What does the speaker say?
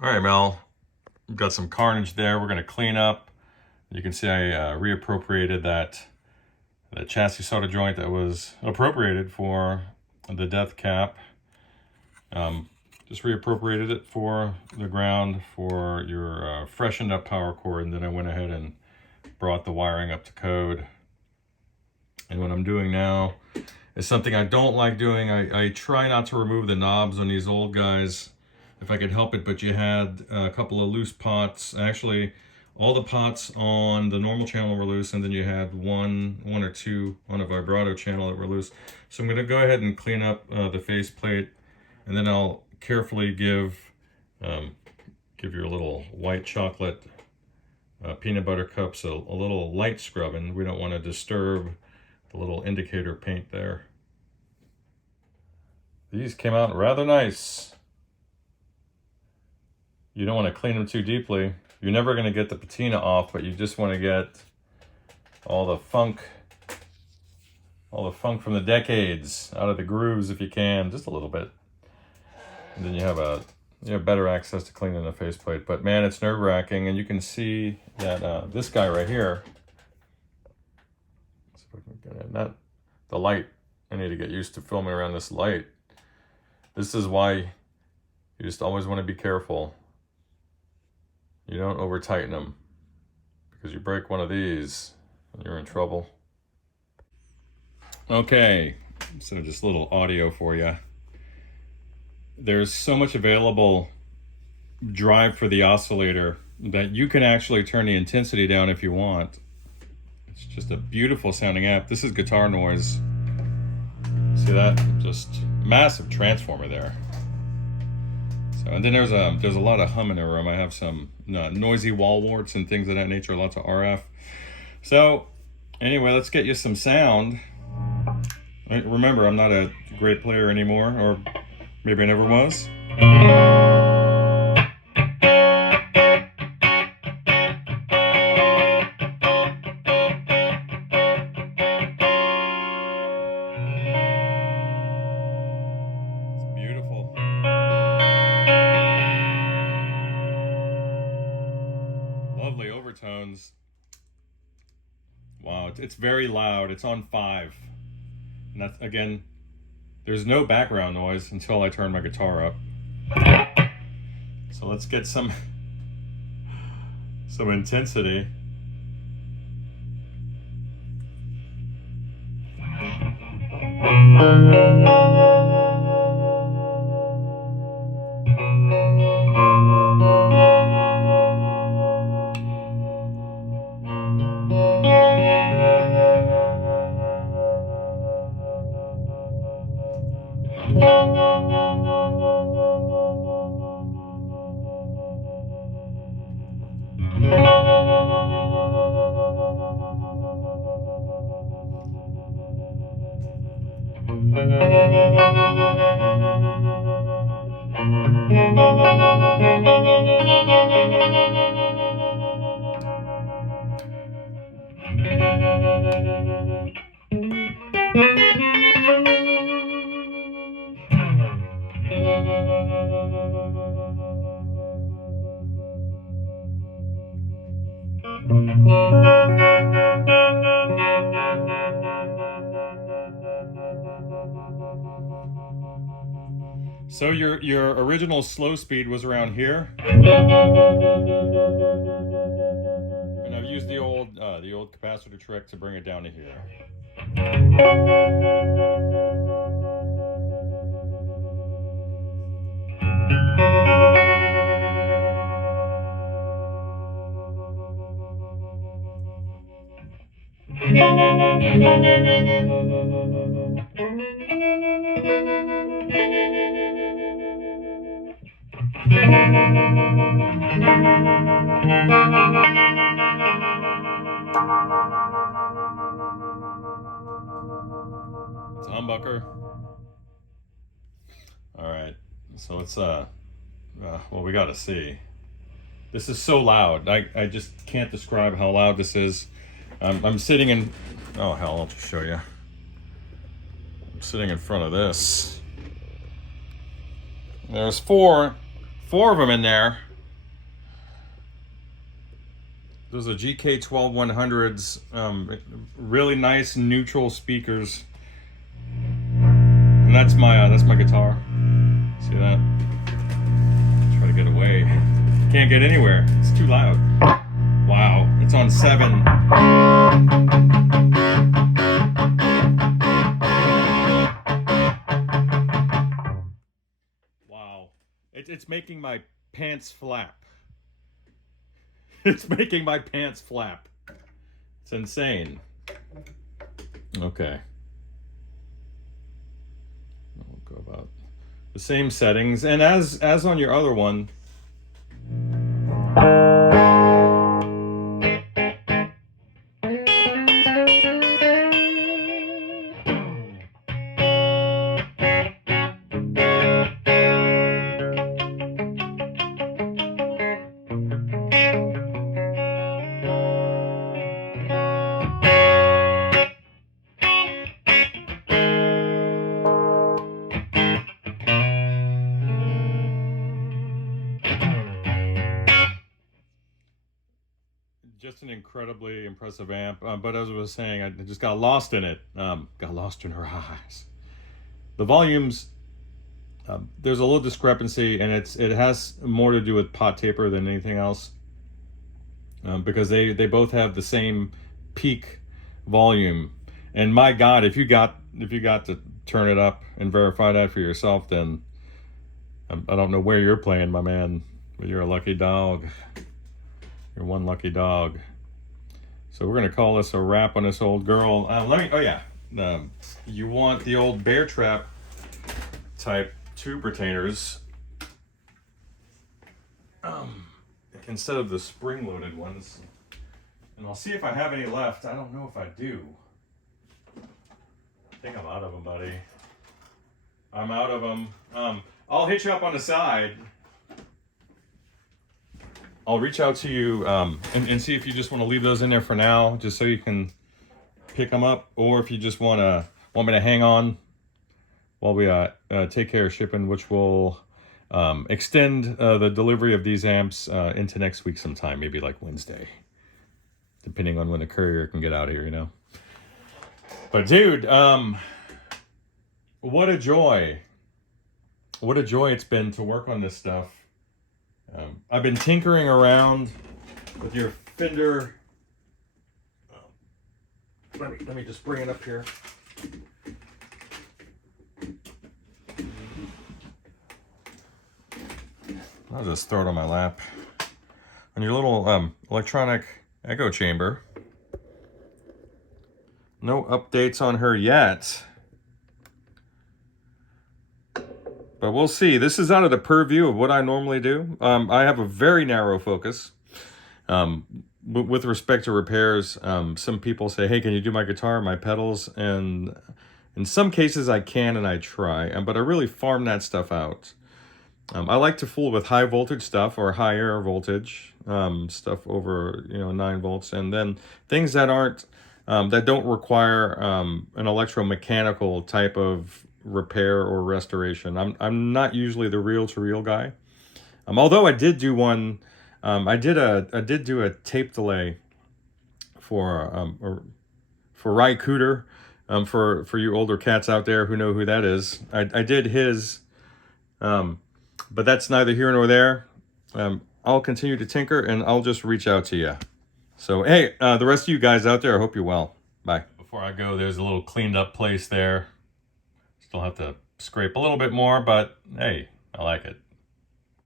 All right, Mel, we've got some carnage there. We're going to clean up. You can see I reappropriated that chassis solder joint that was appropriated for the depth cap. Just reappropriated it for the ground for your freshened up power cord, and then I went ahead and brought the wiring up to code. And what I'm doing now is something I don't like doing. I try not to remove the knobs on these old guys if I could help it, but you had a couple of loose pots. Actually, all the pots on the normal channel were loose, and then you had one or two on a vibrato channel that were loose. So I'm going to go ahead and clean up the faceplate, and then I'll carefully give your little white chocolate peanut butter cups a little light scrubbing. We don't want to disturb the little indicator paint there. These came out rather nice. You don't want to clean them too deeply. You're never going to get the patina off, but you just want to get all the funk from the decades out of the grooves if you can, just a little bit. And then you have better access to cleaning the faceplate. But man, it's nerve-wracking, and you can see that this guy right here. Let's see if I can get in that. The light. I need to get used to filming around this light. This is why you just always want to be careful. You don't over tighten them, because you break one of these and you're in trouble. Okay, so just a little audio for you. There's so much available drive for the oscillator that you can actually turn the intensity down if you want. It's just a beautiful sounding amp. This is guitar noise. See that? Just massive transformer there. So, and then there's a lot of hum in the room. I have some noisy wall warts and things of that nature, lots of RF. So anyway, let's get you some sound. Remember, I'm not a great player anymore, or maybe I never was. It's beautiful. Lovely overtones. Wow, it's very loud. It's on 5. And that's, again, there's no background noise until I turn my guitar up. So let's get some intensity. So your original slow speed was around here, and I've used the old capacitor trick to bring it down to here. It's a humbucker. All right, so let's well, we gotta see. This is so loud. I just can't describe how loud this is. I'm sitting in, oh hell, I'll just show you. I'm sitting in front of this. There's four of them in there. Those are GK12-100s, really nice neutral speakers. And that's my guitar. See that? Try to get away. Can't get anywhere. It's too loud. Wow, it's on 7. Wow, it's making my pants flap. It's making my pants flap. It's insane. Okay. We'll go about the same settings, and as on your other one. Just an incredibly impressive amp, but as I was saying, I just got lost in it. Got lost in her eyes. The volumes, there's a little discrepancy, and it has more to do with pot taper than anything else, because they both have the same peak volume. And my God, if you got to turn it up and verify that for yourself, then I don't know where you're playing, my man, but you're a lucky dog. You're one lucky dog. So we're gonna call this a wrap on this old girl. You want the old bear trap type tube retainers instead of the spring-loaded ones. And I'll see if I have any left. I don't know if I do. I think I'm out of them, buddy. I'm out of them. I'll hit you up on the side. I'll reach out to you and see if you just want to leave those in there for now, just so you can pick them up, or if you just want me to hang on while we take care of shipping, which will extend the delivery of these amps into next week sometime, maybe like Wednesday, depending on when the courier can get out of here, you know. But dude, what a joy! What a joy it's been to work on this stuff. I've been tinkering around with your Fender. Let me just bring it up here. I'll just throw it on my lap. On your little electronic echo chamber. No updates on her yet. But we'll see. This is out of the purview of what I normally do. I have a very narrow focus. With respect to repairs, some people say, hey, can you do my guitar, my pedals? And in some cases I can and I try, but I really farm that stuff out. I like to fool with high voltage stuff or higher voltage stuff over 9 volts, and then things that aren't that don't require an electromechanical type of repair or restoration. I'm not usually the reel-to-reel guy. Although I did do one. I did do a tape delay for Ry Cooter, for you older cats out there who know who that is. I did his, but that's neither here nor there. I'll continue to tinker, and I'll just reach out to you. So hey, the rest of you guys out there, I hope you're well. Bye. Before I go, there's a little cleaned up place there. Still have to scrape a little bit more, but hey, I like it.